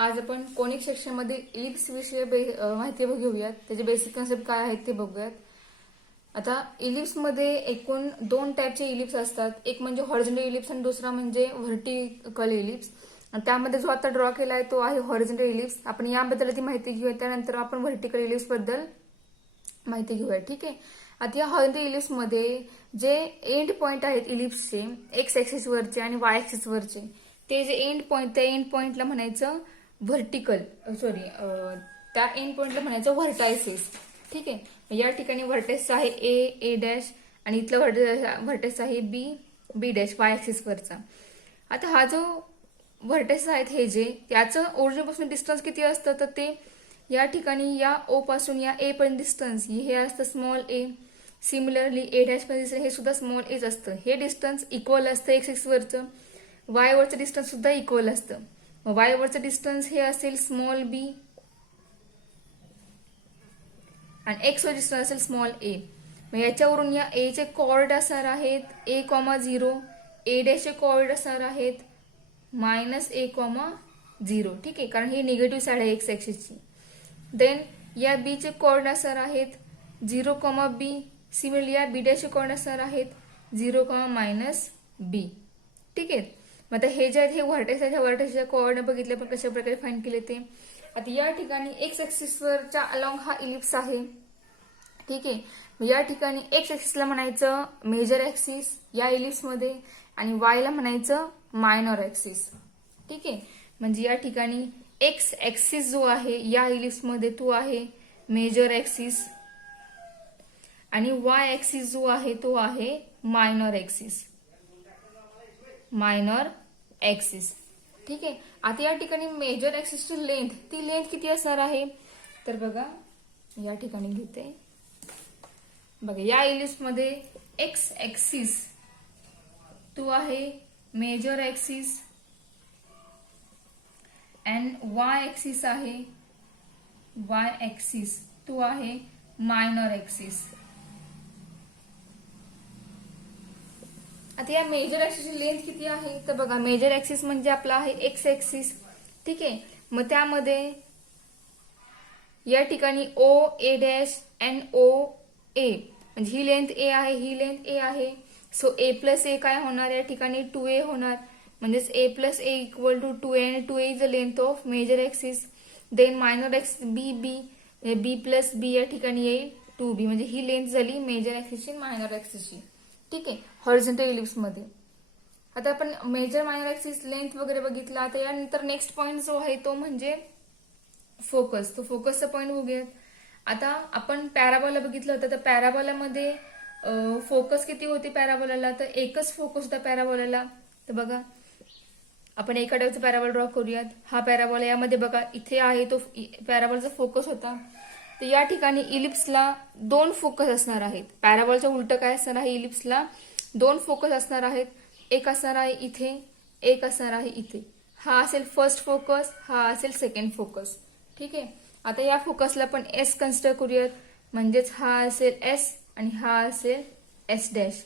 आज आपण कोनिक सेक्शनमध्ये इलिप्स विषयी माहिती घेऊयात. त्याचे बेसिक कन्सेप्ट काय आहेत ते बघूयात. आता इलिप्समध्ये एकूण दोन टाईपचे इलिप्स असतात. एक म्हणजे हॉरिझॉन्टल इलिप्स आणि दुसरा म्हणजे व्हर्टिकल इलिप्स. त्यामध्ये जो आता ड्रॉ केला आहे तो आहे हॉरिझॉन्टल इलिप्स. आपण याबद्दल ती माहिती घेऊया, त्यानंतर आपण व्हर्टिकल इलिप्स बद्दल माहिती घेऊया. ठीक आहे. आता या हॉरिझॉन्टल इलिप्समध्ये जे एंड पॉइंट आहेत इलिप्सचे, एक्स ऍक्सिस वरचे आणि वाय ऍक्सिस वरचे, ते जे एंड पॉइंट, त्या एंड पॉइंटला म्हणायचं व्हर्टिकल, त्या एंड पॉइंटला म्हणायचं व्हर्टायसिस. ठीक आहे. या ठिकाणी व्हर्टेक्स आहे ए डॅश आणि इथलं व्हर्टेक्स आहे बी डॅश वाय ऍक्सिस वरचा. आता हा जो व्हर्टेक्स आहेत हे जे, त्याचं ओरिजिन पासून डिस्टन्स किती असतं, तर ते या ठिकाणी या ओ पासून या ए पर्यंत डिस्टन्स हे असतं small A. Similarly A dash पर्यंत हे सुद्धा स्मॉल एच असतं. हे डिस्टन्स इक्वल असतं एक्स एक्स वरचं. वाय वरचं डिस्टन्स सुद्धा इक्वल असतं. वाय वरचं डिस्टन्स हे असेल स्मॉल बी आणि एक्स वर डिस्टन्स असेल स्मॉल ए. मग याच्यावरून या ए चे कोऑर्डिनेट असणार आहेत a,0, ए डॅश चे कोऑर्डिनेट असणार आहेत -a,0. ठीक आहे, कारण ही निगेटिव्ह साइड आहे एक्स ऍक्सिसची. देन या बी चे कोऑर्डिनेट असणार आहेत 0,b. सिमिलरली या बी डॅश चे कोऑर्डिनेट असणार आहेत 0,-b. ठीक आहे. मग आता हे जे आहेत हे व्हर्टेक्स आहे. व्हर्टेक्सच्या कोऑर्डिनेट बघितले आपण कशा प्रकारे फाइंड केले ते. आता या ठिकाणी एक्स ऍक्सिस वरच्या अलॉंग हा इलिप्स आहे. ठीक आहे. या ठिकाणी एक्स ऍक्सिसला म्हणायचं मेजर ऍक्सिस या इलिप्स मध्ये आणि वाय ला म्हणायचं मायनर ऍक्सिस. ठीक आहे. म्हणजे या ठिकाणी एक्स ऍक्सिस जो आहे या इलिप्स मध्ये तो आहे मेजर ऍक्सिस आणि वाय ऍक्सिस जो आहे तो आहे मायनर ऍक्सिस. ठीक आहे. आता या ठिकाणी मेजर ऍक्सिसची लेंथ, ती लेंथ किती असणार आहे, तर बघा या ठिकाणी घेते. बघा या इलिप्स मध्ये एक्स ऍक्सिस तो आहे major axis and Y axis आहे, वाय ऍक्सिस तो आहे मायनर ऍक्सिस. आता या मेजर ऍक्सिसची लेंथ किती आहे, तर बघा मेजर ऍक्सिस म्हणजे आपला आहे एक्स ऍक्सिस. ठीक आहे. मग त्यामध्ये या ठिकाणी ओ ए डॅश अँड ओ ए, म्हणजे ही लेंथ ए आहे, ही लेंथ ए आहे. सो ए प्लस ए काय होणार, या ठिकाणी 2a होणार. म्हणजेच a plus a equal to 2a आणि 2a is the length of major axis. Then minor axis b plus b या ठिकाणी येईल 2b. म्हणजे ही लेंथ झाली मेजर ऍक्सिसची मायनर ऍक्सिसची. ठीक आहे, हॉरिझॉन्टल इलिप्स मध्ये. आता आपण मेजर मायनर ऍक्सिस लेंथ वगैरे बघितला. आता यानंतर नेक्स्ट पॉइंट जो आहे तो म्हणजे फोकस. तो फोकसचा पॉइंट बघूयात. आता आपण पॅराबोला बघितलं होतं, तर पॅराबोलामध्ये फोकस किती होते पॅराबोलाला, तर एकच फोकस होता पॅराबोलाला. तर बघा आपण एका टाईपचा पॅराबोला ड्रॉ करूयात. हा पॅराबोला, यामध्ये बघा इथे आहे तो पॅराबोलाचा फोकस होता. तर या ठिकाणी इलिप्सला दोन फोकस असणार आहेत. पॅराबोलाच्या उलट काय असणार आहे, इलिप्सला दोन फोकस असणार आहेत. एक असणार आहे इथे, एक असणार आहे इथे. हा असेल फर्स्ट फोकस, हा असेल सेकंड फोकस. ठीक आहे. आता या फोकसला आपण एस कन्सिडर करूयात. म्हणजेच हा असेल एस आणि हा असेल एस डॅश.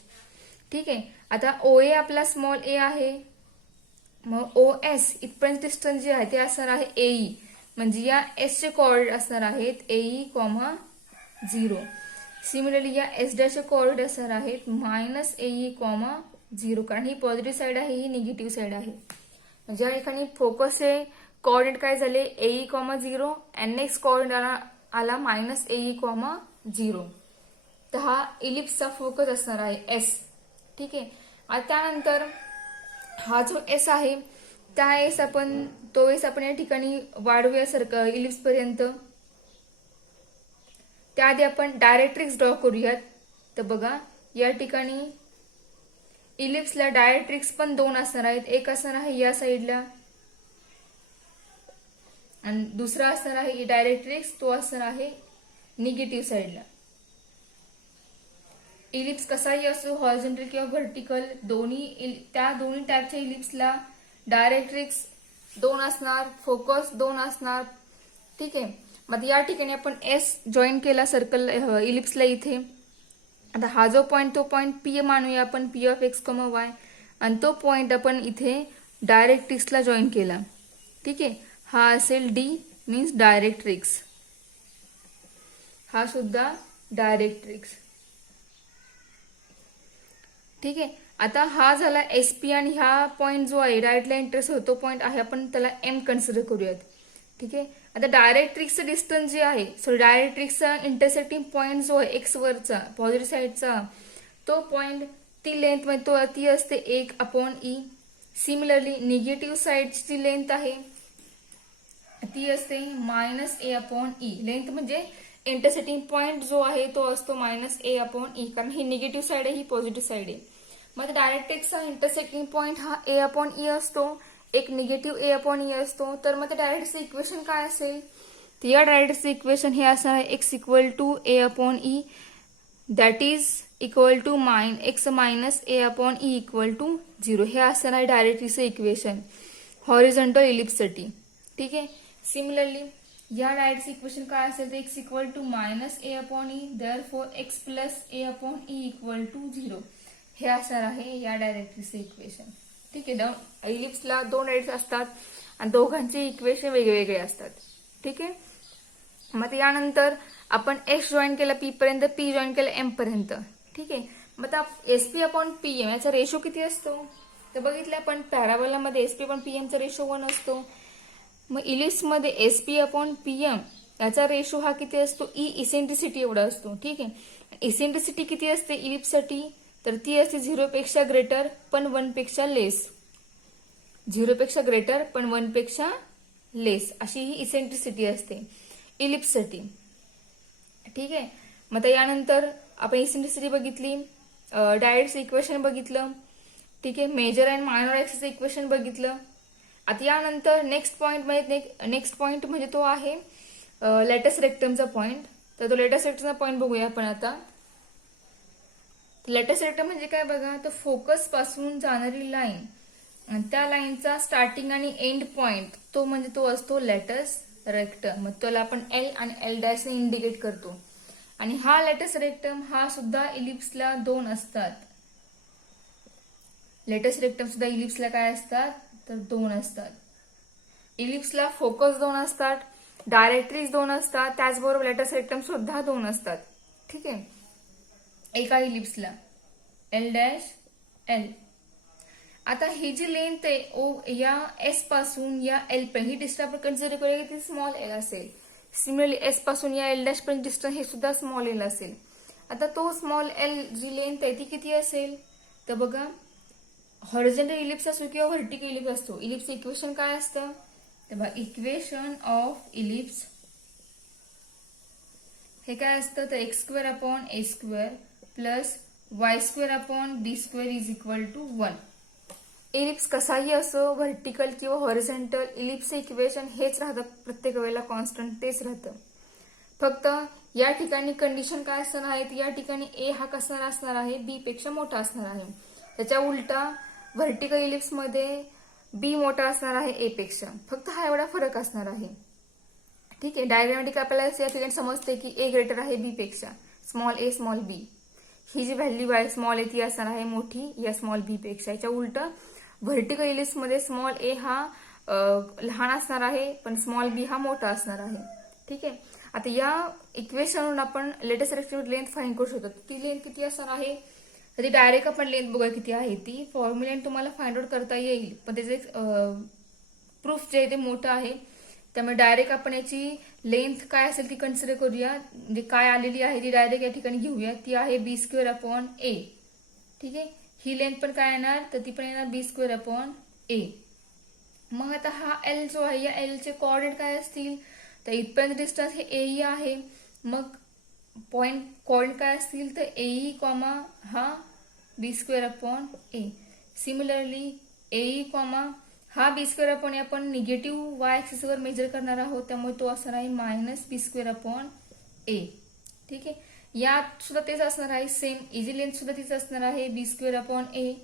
ठीक आहे. आता ओ ए आपला स्मॉल ए आहे. मग ओ एस इथपर्यंत डिस्टन्स जे आहे ते असणार आहे एई. म्हणजे या एस चे कोऑर्डिनेट असणार आहेत एई, 0. सिमिलरली या एस डॅश चे कोऑर्डिनेट असणार आहेत -एई, 0. कारण ही पॉझिटिव्ह साइड आहे, ही निगेटिव्ह साइड आहे. म्हणजे या ठिकाणी फोकसचे कोऑर्डिनेट काय झाले एई, 0 आणि नेक्स्ट कोऑर्डिनेट आला -एई, 0. तर हा इलिप्सचा फोकस असणार आहे एस. ठीक आहे. आता त्यानंतर हा जो एस आहे त्या एस आपण या ठिकाणी वाढवूया सारखं इलिप्स पर्यंत. त्याआधी आपण डायरेक्ट्रिक्स ड्रॉ करूयात. तर बघा या ठिकाणी इलिप्सला डायरेक्ट्रिक्स पण दोन असणार आहेत. एक असणार आहे या साईडला आणि दुसरा असणार आहे डायरेक्ट्रिक्स, तो असणार आहे निगेटिव्ह साईडला. इलिप्स कसाही असो, हॉरिझॉन्टल किंवा व्हर्टिकल, त्या दोन्ही टाईपच्या इलिप्सला डायरेक्ट्रिक्स दोन असणार, फोकस दोन असणार. ठीक आहे. मग या ठिकाणी आपण एस जॉईन केला सर्कल इलिप्सला इथे. आता हा जो पॉइंट, तो पॉइंट पी मानूया आपण, पी ऑफ एक्स, वाय. आणि तो पॉइंट आपण इथे डायरेक्ट्रिक्सला जॉईन केला. ठीक आहे. हा असेल डी मीन्स डायरेक्ट्रिक्स, हा सुद्धा डायरेक्ट्रिक्स. ठीक आहे. आता हा झाला एसपी आणि हा पॉइंट जो आहे डायरेक्टला इंटरेस्ट होतो पॉइंट आहे, आपण त्याला एम कन्सिडर करूयात. ठीक आहे. आता डायरेक्ट्रिक्सचं डिस्टन्स जे आहे, सो डायरेक्ट्रिक्सचा इंटरसेक्टिंग पॉइंट जो आहे एक्स वरचा पॉझिटिव्ह साईडचा, तो पॉइंट ती लेंथ म्हणजे तो ती असते 1/e. सिमिलरली निगेटिव्ह साईडची जी लेंथ आहे ती असते -a/e. लेंथ म्हणजे इंटरसेक्टिंग पॉइंट जो आहे तो असतो -a/e, कारण ही निगेटिव्ह साईड आहे, ही पॉझिटिव्ह साईड आहे. मग डायरेक्ट्रिक्सचा इंटरसेक्टिंग पॉइंट हा a/e असतो, एक निगेटिव्ह a/e असतो. तर मग डायरेक्ट्रिक्सचं इक्वेशन काय असेल, तर या डायरेक्ट्रिक्सचं इक्वेशन हे असणार आहे x a/e that is equal to x -a/e equal to 0. हे असणार आहे डायरेक्ट्रिक्सचं इक्वेशन हॉरिझॉन्टल इलिप्ससाठी. ठीक आहे. सिमिलरली या डायरेक्ट्रिक्स इक्वेशन काय असेल तर x equal to -a/e therefore x plus a/e equal to 0. हे असणार आहे या डायरेक्ट्रिक्सचे इक्वेशन. ठीक आहे. इलिप्सला 2 डायरेक्ट्स असतात आणि दोघांचे इक्वेशन वेगवेगळे असतात. ठीक आहे. मग यानंतर आपण x जॉईन केला p पर्यंत, p जॉईन केला m पर्यंत. ठीक आहे. मग आता SP/PM याचा रेशो किती असतो तर बघितलं आपण पॅराबोलामध्ये SP/PM चा रेशो 1 असतो. मग इलिप्समध्ये SP/PM याचा रेशो हा किती असतो, ई इसेंट्रिसिटी एवढा असतो. ठीक आहे. इसेंट्रिसिटी किती असते इलिप्ससाठी तर ती असते 0 पेक्षा ग्रेटर पण 1 पेक्षा लेस. 0 पेक्षा ग्रेटर पण 1 पेक्षा लेस अशी ही इसेंट्रिसिटी असते इलिप्ससाठी. ठीक आहे. मग यानंतर आपण इसेंट्रिसिटी बघितली, डायरेक्ट इक्वेशन बघितलं. ठीक आहे. मेजर अँड मायनर ऍक्सिसचं इक्वेशन बघितलं. आता यानंतर नेक्स्ट पॉइंट म्हणजे तो आहे लेटस रेक्टमचा पॉइंट. तर तो लेटस रेक्टमचा पॉइंट बघूया आपण आता. लेटस रेक्टम म्हणजे काय बघा, तर फोकस पासून जाणारी लाईन, त्या लाईनचा स्टार्टिंग आणि एंड पॉइंट तो म्हणजे तो असतो लेटस रेक्टम. मग त्याला आपण एल आणि एल डॅश ने इंडिकेट करतो. आणि हा लेटस रेक्टम हा सुद्धा इलिप्सला 2 असतात. लेटस रेक्टम सुद्धा इलिप्सला काय असतात तर 2 असतात. इलिप्सला फोकस 2 असतात, डायरेक्ट्रिक्स 2 असतात, त्याचबरोबर लेटस रेक्टम सुद्धा 2 असतात. ठीक आहे. एका इलिप्सला एल डॅश एल. आता ही जी लेंथ आहे ओ या एस पासून या एल पर्यंत ही डिस्टन्स आपण कन्सिडर करूया की ती स्मॉल एल असेल. सिमिलरली एस पासून या एल डॅश पर्यंत डिस्टन्स हे सुद्धा स्मॉल एल असेल. आता तो स्मॉल एल जी लेंथ आहे ती किती असेल तर बघा, हॉरिझॉन्टल इलिप्स असो किंवा व्हर्टिकल इलिप्स असतो, इलिप्सचं इक्वेशन काय असतं तर बघा, इक्वेशन ऑफ इलिप्स हे काय असतं तर x²/a² plus y²/b² is equal to 1. Ellipse कसाही असो, व्हर्टिकल किंवा हॉरिझॉन्टल, इलिप्सचं इक्वेशन हेच राहतं प्रत्येक वेळेला, कॉन्स्टंट तेच राहतं. फक्त या ठिकाणी कंडिशन काय असणार आहे, या ठिकाणी ए हा कसा असणार आहे बी पेक्षा मोठा असणार आहे. त्याच्या उलटा व्हर्टिकल इलिप्समध्ये बी मोठा असणार आहे ए पेक्षा, फक्त हा एवढा फरक असणार आहे. ठीक आहे. डायग्रामॅटिक आपल्याला या ठिकाणी समजते की ए ग्रेटर आहे बी पेक्षा, स्मॉल ए स्मॉल बी. ही जी व्हॅल्यू आहे स्मॉल ए ती असणार आहे मोठी या स्मॉल बी पेक्षा. याच्या उलट व्हर्टिकल इलिप्समध्ये स्मॉल ए हा लहान असणार आहे पण स्मॉल बी हा मोठा असणार आहे. ठीक आहे. आता या इक्वेशनवरून आपण लेटेस्ट रेक्टम लेंथ फाइंड करू शकतो. ती लेंथ किती असणार आहे तर ती डायरेक्ट आपण लेंथ बघूया किती आहे. ती फॉर्म्युलेने तुम्हाला फाइंड आउट करता येईल पण त्याचे प्रूफ जे आहे ते मोठं आहे, त्यामुळे डायरेक्ट आपण याची लेंथ काय असेल ती कन्सिडर करूया. म्हणजे काय आलेली आहे ती डायरेक्ट या ठिकाणी घेऊया. ती आहे b²/a. ठीक आहे. ही लेंथ पण काय येणार तर ती पण येणार b²/a. मग आता हा एल जो आहे या एल चे कोऑर्डिनेट काय असतील तर इथपर्यंत डिस्टन्स हे एई आहे. मग पॉइंट कोऑर्डिनेट काय असतील तर एई कॉमा हा b²/a. सिमिलरली एई कॉमा हा b² आपण निगेटिव्ह वाय ऍक्सिस वर मेजर करणार आहोत, त्यामुळे तो असणार आहे -b²/a. ठीक आहे. यात सुद्धा तेच असणार आहे, सेम इजी लेंथ सुद्धा तीच असणार आहे b²/a.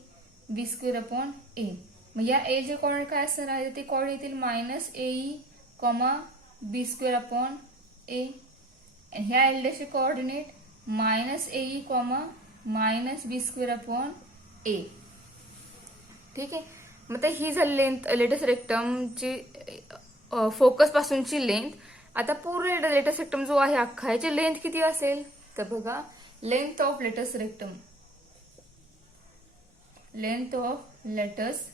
मग या ए जे कोऑर्डिनेट काय असणार आहे ते कोऑर्डिनेट येतील -ae, b²/a. आणि ह्या एल डॅशचे कोऑर्डिनेट -ae, b²/a. ठीक आहे. मग ही झाली लेंथ लेटेस्ट रेक्टमची फोकस पासूनची लेंथ. आता पूर्ण लेटस रेक्टम जो आहे अख्खा, याची लेंथ किती असेल तर बघा, length of latus rectum, length of latus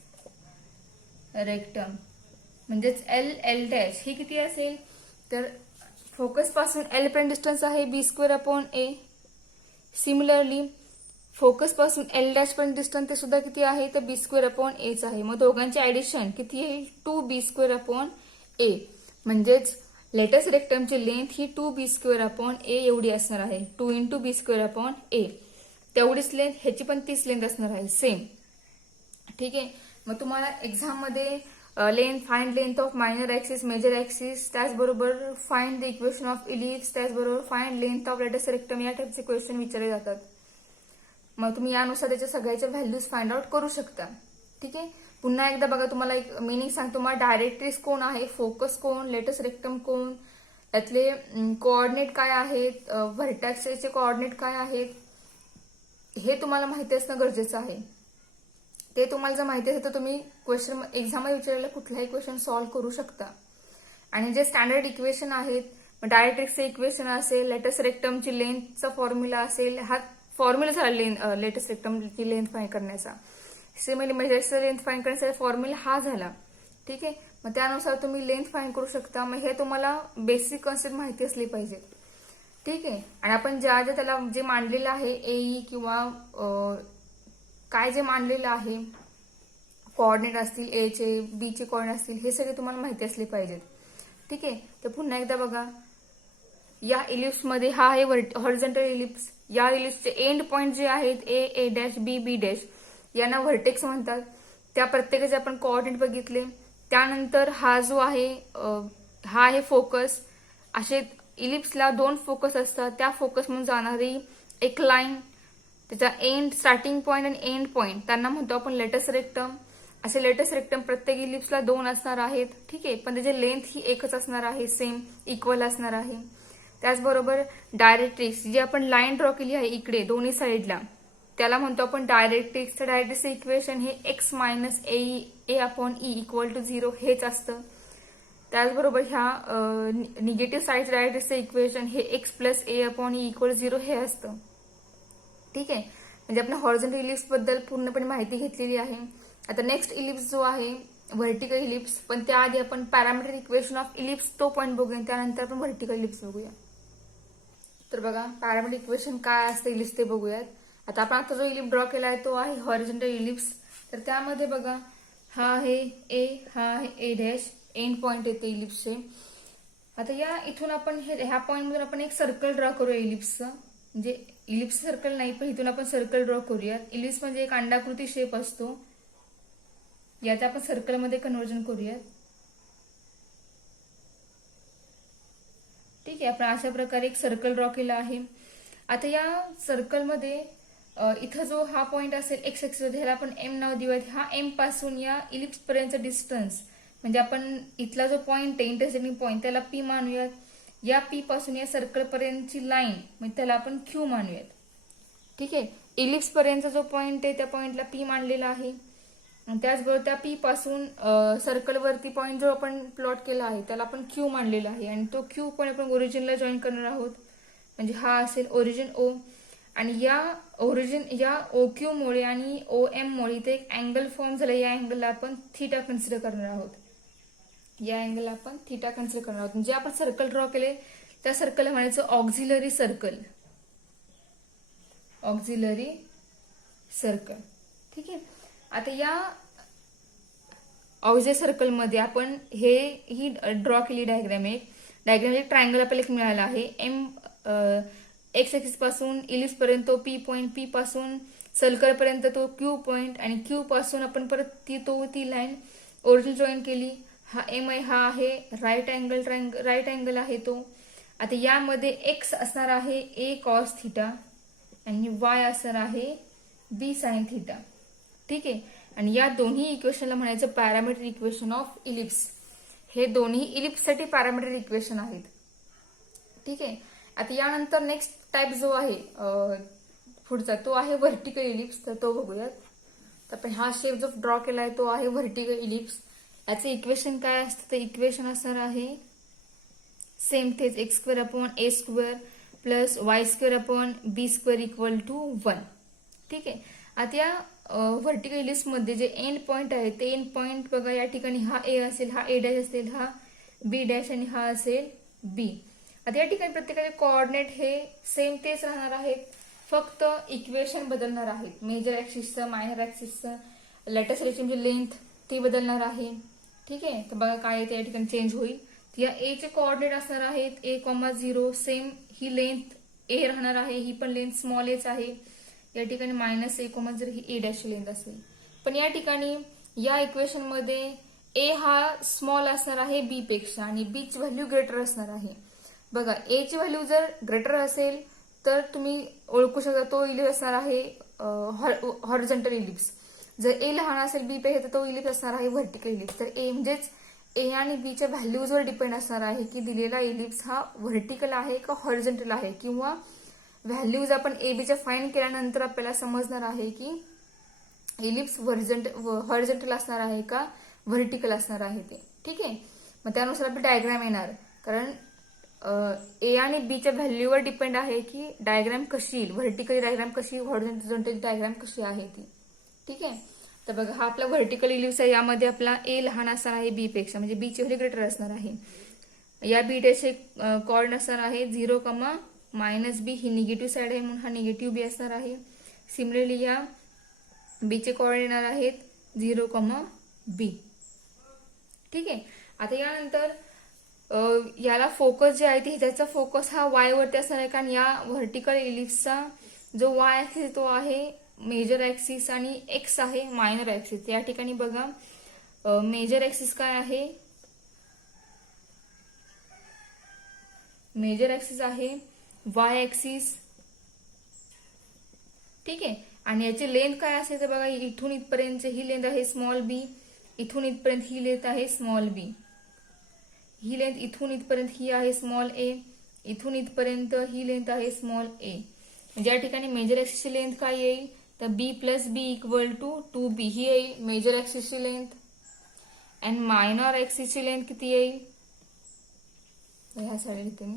rectum म्हणजेच एल डॅश ही किती असेल तर फोकस पासून एल पर्यंत डिस्टन्स आहे b²/a. सिमिलरली फोकस पासून एल डॅश पर्यंत डिस्टन्स ते सुद्धा किती आहे तर b²/aच आहे. मग दोघांचे ऍडिशन किती येईल 2b²/a. म्हणजेच लेटस रेक्टमची लेंथ ही 2b²/a एवढी असणार आहे. 2 × b²/a तेवढीच लेंथ, ह्याची पण तीच लेंथ असणार आहे सेम. ठीक आहे. मग तुम्हाला एक्झाम मध्ये find length of minor axis, major axis, त्याचबरोबर find the equation of ellipse, त्याचबरोबर find length of latus rectum या टाइपचे क्वेश्चन विचारले जातात. मग तुम्ही यानुसार त्याच्या सगळ्याच्या व्हॅल्यूज फाइंड आउट करू शकता. ठीक आहे. पुन्हा एकदा बघा, तुम्हाला एक मिनिंग सांगतो. मला डायरेक्ट्रिक्स कोण आहे, फोकस कोण, लेटस रेक्टम कोण, त्यातले कोऑर्डिनेट काय आहेत, व्हर्टेक्सचे कोऑर्डिनेट काय आहेत, हे तुम्हाला माहिती असणं गरजेचं आहे. ते तुम्हाला जर माहिती असेल तर तुम्ही क्वेश्चन एक्झाममध्ये विचारलेलं कुठलाही क्वेश्चन सॉल्व्ह करू शकता. आणि जे स्टँडर्ड इक्वेशन आहेत, डायरेक्ट्रिक्सचे इक्वेशन असेल, लेटस रेक्टमची लेंथचा फॉर्म्युला असेल, हा फॉर्म्युला झाला लेटस रेक्टमची लेंथ फाइंड करण्याचा. सिमिलरली मेजरची लेंथ फाइंड करण्याचा फॉर्म्युला हा झाला. ठीक आहे. मग त्यानुसार तुम्ही लेंथ फाइंड करू शकता. मग हे तुम्हाला बेसिक कन्सेप्ट माहिती असली पाहिजे. ठीक आहे. आणि आपण ज्या त्याला जे मांडलेलं आहे एई किंवा काय जे मांडलेलं आहे, कोऑर्डिनेट असतील, ए चे, बी चे कोऑर्डिनेट असतील, हे सगळे तुम्हाला माहिती असले पाहिजेत. ठीक आहे. तर पुन्हा एकदा बघा, या इलिप्स मध्ये हा आहे हॉरिझॉन्टल इलिप्स. या इलिप्सचे एंड पॉइंट जे आहेत ए डॅश, बी डॅश, यांना व्हर्टेक्स म्हणतात. त्या प्रत्येकाचे आपण कोऑर्डिनेट बघितले. त्यानंतर हा जो आहे हा आहे फोकस. असे इलिप्सला 2 फोकस असतात. त्या फोकस म्हणून जाणारी एक लाईन, त्याचा एंड, स्टार्टिंग पॉइंट आणि एंड पॉइंट, त्यांना म्हणतो आपण लेटस रेक्टम. असे लेटस रेक्टम प्रत्येक इलिप्सला 2 असणार आहेत. ठीक आहे. पण त्याची लेंथ ही एकच असणार आहे, सेम इक्वल असणार आहे. त्याचबरोबर डायरेक्ट्रिक्स, जी आपण लाईन ड्रॉ केली आहे इकडे दोन्ही साईडला, त्याला म्हणतो आपण डायरेक्ट्रिक्स. तर डायरेक्ट्रिक्सचे इक्वेशन हे x - a/e = 0 हेच असतं. त्याचबरोबर ह्या निगेटिव्ह साईड डायरेक्ट्रिक्सचे इक्वेशन हे x + a/e = 0 हे असतं. ठीक आहे. म्हणजे आपण हॉरिझॉन्टल इलिप्स बद्दल पूर्णपणे माहिती घेतलेली आहे. आता नेक्स्ट इलिप्स जो आहे व्हर्टिकल इलिप्स, पण त्याआधी आपण पॅरामीट्रिक इक्वेशन ऑफ इलिप्स तो पॉईंट बघूया, त्यानंतर आपण व्हर्टिकल इलिप्स बघूया. तर बघा, पॅरामीट्रिक इक्वेशन काय असतं इलिप्स ते बघूयात. आता आपण आता जो इलिप्स ड्रॉ केला आहे तो आहे हॉरिझॉन्टल इलिप्स. तर त्यामध्ये बघा, हा आहे ए, हा आहे ए डॅश, एंड पॉइंट येते इलिप्सचे. आता या इथून आपण ह्या पॉइंटमधून आपण एक सर्कल ड्रॉ करूया इलिप्सचं. म्हणजे इलिप्स सर्कल नाही, पण इथून आपण सर्कल ड्रॉ करूयात. इलिप्स म्हणजे एक अंडाकृती शेप असतो, याचा आपण सर्कलमध्ये कन्व्हर्जन करूयात. ठीक आहे. आपण अशा प्रकारे एक सर्कल ड्रॉ केला आहे. आता या सर्कलमध्ये इथं जो हा पॉइंट असेल एक्स एक्सिस, ह्याला आपण एम नाव देऊयात. हा एम पासून या इलिप्स पर्यंतचा डिस्टन्स, म्हणजे आपण इथला जो पॉइंट आहे इंटरसेक्टिंग पॉइंट, त्याला पी मानूयात. या पी पासून या सर्कल पर्यंतची लाईन, म्हणजे त्याला आपण क्यू मानूयात. ठीक आहे. इलिप्स पर्यंतचा जो पॉइंट आहे त्या पॉइंटला पी मानलेला आहे. आणि त्याचबरोबर त्या पी पासून सर्कलवरती पॉइंट जो आपण प्लॉट केला आहे त्याला आपण क्यू मानलेला आहे. आणि तो क्यू पण आपण ओरिजिनला जॉईन करणार आहोत. म्हणजे हा असेल ओरिजिन ओ. आणि या ओरिजिन, या ओ क्यू मुळे आणि ओ एम मुळे इथे एक अँगल फॉर्म झाला. या अँगलला आपण थीटा कन्सिडर करणार आहोत. या अँगलला आपण थीटा कन्सिडर करणार आहोत. म्हणजे आपण सर्कल ड्रॉ केले त्या सर्कलला म्हणायचं ऑक्झिलरी सर्कल. Auxiliary circle. ठीक आहे. आता या ऑक्झिलरी सर्कलमध्ये आपण ही ड्रॉ केली डायग्राम. एक ट्रायंगल आपल्याला एक मिळाला आहे. एम एक्स एक्सिस पासून इलिप्स पर्यंत पी पॉइंट, पी पासून सर्कल पर्यंत तो क्यू पॉइंट, आणि क्यू पासून आपण परत ती लाईन ओरिजिन जॉईन केली. हा एम आहे, हा आहे राईट अँगल आहे तो. आता यामध्ये एक्स असणार आहे ए कॉस थिटा आणि वाय असणार आहे बी साइन थिटा. ठीक आहे. आणि या दोन्ही इक्वेशनला म्हणायचं पॅरामीट्रिक इक्वेशन ऑफ इलिप्स. हे दोन्ही इलिप्ससाठी पॅरामीट्रिक इक्वेशन आहेत. ठीक आहे. आता यानंतर नेक्स्ट टाइप जो आहे पुढचा, तो आहे व्हर्टिकल इलिप्स. तर तो बघूयात. तर आपण हा शेप जो ड्रॉ केलाय तो आहे व्हर्टिकल इलिप्स. याचं इक्वेशन काय असतं, तर इक्वेशन असणार आहे सेम तेच x² plus y² b² equal to 1. ठीक आहे. आता या व्हर्टिकल इलिप्स मध्ये जे एंड पॉइंट आहे ते एंड पॉइंट बघा, या ठिकाणी हा ए असेल, हा ए डॅश असेल, हा बी डॅश आणि हा असेल बी. आता या ठिकाणी प्रत्येकाचे कोऑर्डिनेट हे सेम तेच राहणार आहेत, फक्त इक्वेशन बदलणार आहेत. मेजर ऍक्सिसचं, मायनर ऍक्सिसचं, लेटेस्ट रेशिओची लेंथ ती बदलणार आहे. ठीक आहे. तर बघा काय आहे ते या ठिकाणी चेंज होईल. या ए चे कोऑर्डिनेट असणार आहेत a,0, सेम ही लेंथ ए राहणार आहे, ही पण लेंथ स्मॉल एच आहे. या ठिकाणी -a,0 he A dash length असेल. पण या ठिकाणी या इक्वेशन मध्ये ए हा स्मॉल असणार आहे बी पेक्षा आणि बी ची व्हॅल्यू ग्रेटर असणार आहे. बघा ए ची व्हॅल्यू जर ग्रेटर असेल तर तुम्ही ओळखू शकता तो इलिप्स असणार आहे हॉरिझॉन्टल इलिप्स. जर ए लहान असेल बी पेक्षा तर तो इलिप्स असणार आहे व्हर्टिकल इलिप्स. तर ए म्हणजेच ए आणि बी च्या व्हॅल्यूजवर डिपेंड असणार आहे की दिलेला इलिप्स हा व्हर्टिकल आहे का हॉरिझॉन्टल आहे, किंवा व्हॅल्यूज आपण ए बीच्या फाइंड केल्यानंतर आपल्याला समजणार आहे की इलिप्स हॉरिझॉन्टल असणार आहे का व्हर्टिकल असणार आहे ते. ठीक आहे. मग त्यानुसार आपली डायग्राम येणार, कारण ए आणि बी च्या व्हॅल्यूवर डिपेंड आहे की डायग्राम कशी येईल, व्हर्टिकल डायग्राम कशी, हॉरिझॉन्टल डायग्राम कशी आहे ती. ठीक आहे. तर बघा हा आपला व्हर्टिकल इलिप्स आहे, यामध्ये आपला ए लहान असणार आहे बी पेक्षा, म्हणजे बी ची व्हॅल्यू ग्रेटर असणार आहे. या बी डॅशचे कोऑर्डिनेट असणार आहे 0, -b, ही निगेटिव्ह साइड आहे म्हणून हा निगेटिव्ह बी असणार आहे. सिमिलरली या बी चे कोऑर्डिनेट येणार आहेत 0, b. ठीक आहे. आता यानंतर याला फोकस जे आहे ते त्याचा फोकस हा वाय वरती असणार आहे, कारण या व्हर्टिकल इलिप्सचा जो वाय ऍक्सिस तो आहे मेजर ऍक्सिस आणि एक्स आहे मायनर ऍक्सिस. या ठिकाणी बघा मेजर ऍक्सिस काय आहे, मेजर ऍक्सिस आहे वाय ऍक्सिस. ठीक आहे. आणि याची लेंथ काय असेल तर बघा इथून इथपर्यंत ही लेंथ आहे स्मॉल बी, इथून इथपर्यंत ही लेंथ आहे स्मॉल बी, ही लेंथ इथून इथपर्यंत ही आहे स्मॉल ए, इथून इथपर्यंत ही लेंथ आहे स्मॉल ए. ज्या ठिकाणी मेजर ऍक्सिसची लेंथ काय येईल तर B plus B equal to 2b ही येईल मेजर ऍक्सिसची लेंथ. अँड मायनर ऍक्सिसची लेंथ किती येईल, ह्या साईड लिहिते मी,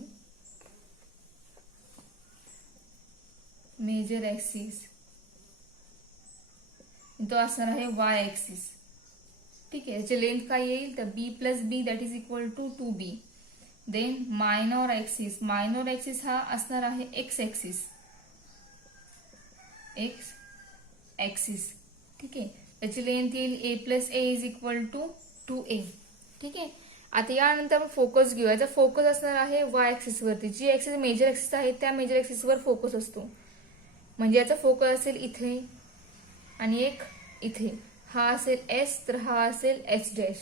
मेजर ऍक्सिस तो असणार आहे वाय ऍक्सिस. ठीक आहे. याची लेंथ काय येईल तर B plus B that is equal to 2b. Then minor axis हा असणार आहे एक्स ऍक्सिस. ठीक आहे. याची लेंथ येईल a plus A is equal to 2a. ठीक आहे. आता यानंतर आपण फोकस घेऊया. याचा फोकस असणार आहे वाय ऍक्सिस वरती. जी ऍक्सिस मेजर ऍक्सिस आहे त्या मेजर ऍक्सिस वर फोकस असतो. म्हणजे याचा फोकस असेल इथे आणि एक इथे, हा असेल एस तर हा असेल एच डॅश.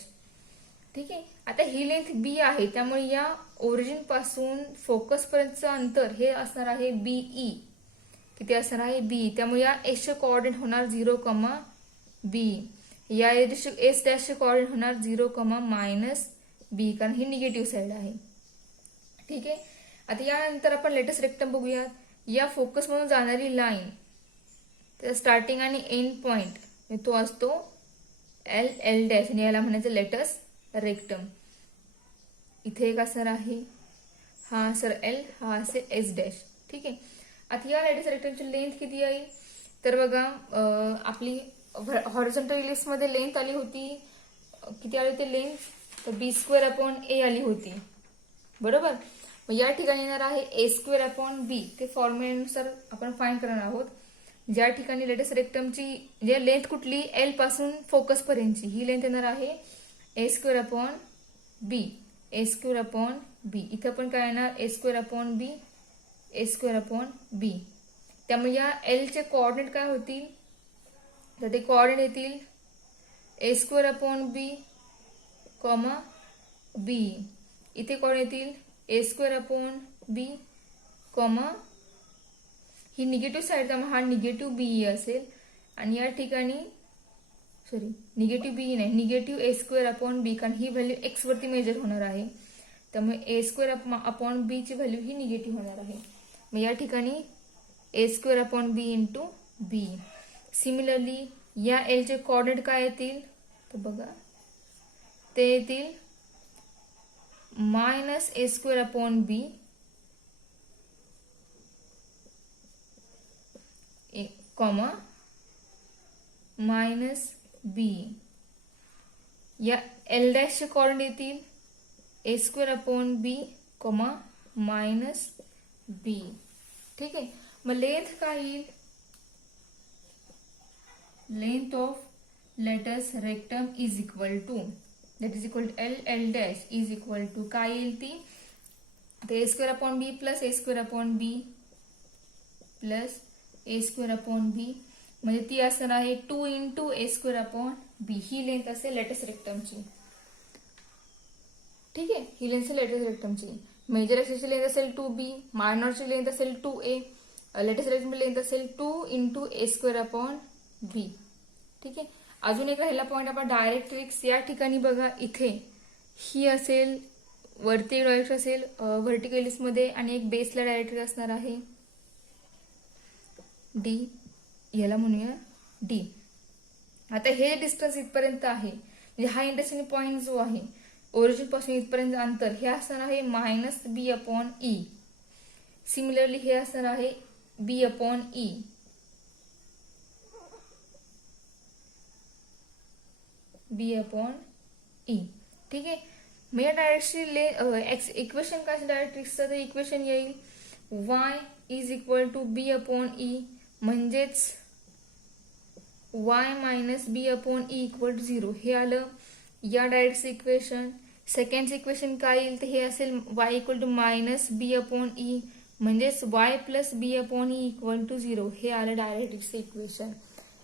ठीक आहे. आता ही लेंथ बी आहे त्यामुळे या ओरिजिन पासून फोकस पर्यंतचं अंतर हे असणार आहे बीई. किती असणार आहे बी. त्यामुळे या एस चे कोऑर्डिनेट होणार 0, बी. या एस डॅशचे कोऑर्डिनेट होणार 0, -b, कारण ही निगेटिव्ह साइड आहे. ठीक आहे. आता यानंतर आपण लेटेस्ट रेक्टम बघूयात. या फोकस मधून जाणारी लाईन तर स्टार्टिंग आणि एंड पॉइंट तो असतो एल डॅश आणि याला म्हणायचं लेटेस्ट रेक्टम. इथे एक असणार आहे, हा असेल एल, हा असेल एस डॅश. ठीक आहे. आता या लेटेस्ट रेक्टमची लेंथ किती येईल तर बघा आपली हॉरिझॉन्टल इलिप्स मध्ये लेंथ आली होती, किती आली होती लेंथ तर b²/a आली होती. बरोबर. मग या ठिकाणी येणार आहे a²/b. ते फॉर्म्युल्यानुसार आपण फाइंड करणार आहोत. ज्या ठिकाणी लेटेस्ट रेक्टमची म्हणजे लेंथ कुठली एल पासून फोकस पर्यंतची ही लेंथ येणार आहे a²/b. इथं पण काय येणार a²/b. त्यामुळे या एल चे कोऑर्डिनेट काय होतील तर ते कोऑर्डिनेट येतील a²/b, b. इथे कोऑर्डिनेट येतील a²/b, ही निगेटिव्ह साइड त्यामुळे हा निगेटिव्ह बीई असेल. आणि या ठिकाणी निगेटिव्ह बीई नाही, निगेटिव्ह a²/b, कारण ही व्हॅल्यू एक्स वरती मेजर होणार आहे त्यामुळे a²/b ची व्हॅल्यू ही निगेटिव्ह होणार आहे. मग या ठिकाणी a²/b इंटू बी. सिमिलरली या एल चे कोऑर्डिनेट काय येतील तर बघा ते येतील minus A square upon B comma minus B. या एल डॅशचे कोऑर्डिनेट येतील A square upon B comma minus B. ठीक आहे. मग लेंथ काय येईल? Length of latus rectum is equal to that is equal to L dash is equal to काय येईल ती? A square upon B plus A square upon B plus A square upon बी, म्हणजे ती असणार आहे 2 इंटू ए square upon बी. ही length असेल let's रेक्टमची. ठीक आहे. ही लेंथ असेल लेटस रेक्टमची. मेजर ऍक्सिसची लेंथ असेल 2b, मायनॉरची लेंथ असेल 2a, लेटस रेक्टमची लेंथ असेल 2 इंटू ए स्क्वेअर अपॉन बी. ठीक आहे. अजून एक राहिला पॉईंट आपला डायरेक्ट्रिक्स. या ठिकाणी बघा इथे ही असेल वरती डायरेक्ट असेल व्हर्टिकलिस मध्ये आणि एक बेसला डायरेक्ट्रिक असणार आहे डी. याला म्हणूया डी. आता हे डिस्टन्स इथपर्यंत आहे, म्हणजे हा इंटरसेक्शन पॉईंट जो आहे ओरिजिन पासून इथपर्यंत अंतर हे असणार आहे minus B upon E. Similarly हे असणार आहे बी अपॉन ई. बी अपॉन ई. ठीक आहे. मग या डायरेक्टली इक्वेशन काय डायरेक्ट्रिक्सचं? तर इक्वेशन येईल y is equal to B upon E, म्हणजेच y minus B upon E equal to 0. हे आलं या डायरेक्टचं इक्वेशन. सेकंड इक्वेशन काय येईल? तर हे असेल y equal to minus B upon E, म्हणजेच y plus B upon E equal to 0. हे आलं डायरेक्ट्रिक्सचं इक्वेशन.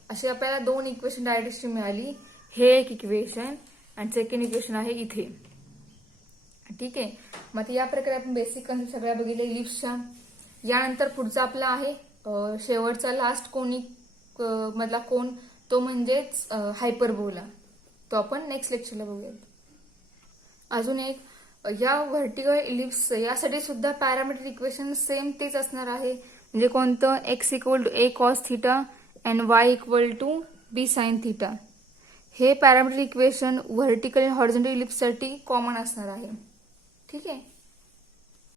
असे आपल्याला 2 इक्वेशन डायरेक्ट्रिक्सची मिळाली. हे एक इक्वेशन आणि सेकंड इक्वेशन आहे इथे. ठीक आहे. मग या प्रकारे आपण बेसिक कन्सेप्ट सगळ्या बघितल्या इलिप्सच्या. यानंतर पुढचा आपला आहे शेवटचा लास्ट कोनिक मधला कोन, तो म्हणजेच हायपरबोला. तो आपण नेक्स्ट लेक्चरला बघूयात. अजून एक या व्हर्टिकल इलिप्स यासाठी सुद्धा पॅरामीट्रिक इक्वेशन सेम तेच असणार आहे. म्हणजे कोणतं? X equal to A cos theta and Y equal to B sine theta. हे पॅरामीट्रिक इक्वेशन व्हर्टिकल आणि हॉरिझॉन्टल इलिप्ससाठी कॉमन असणार आहे. ठीक आहे.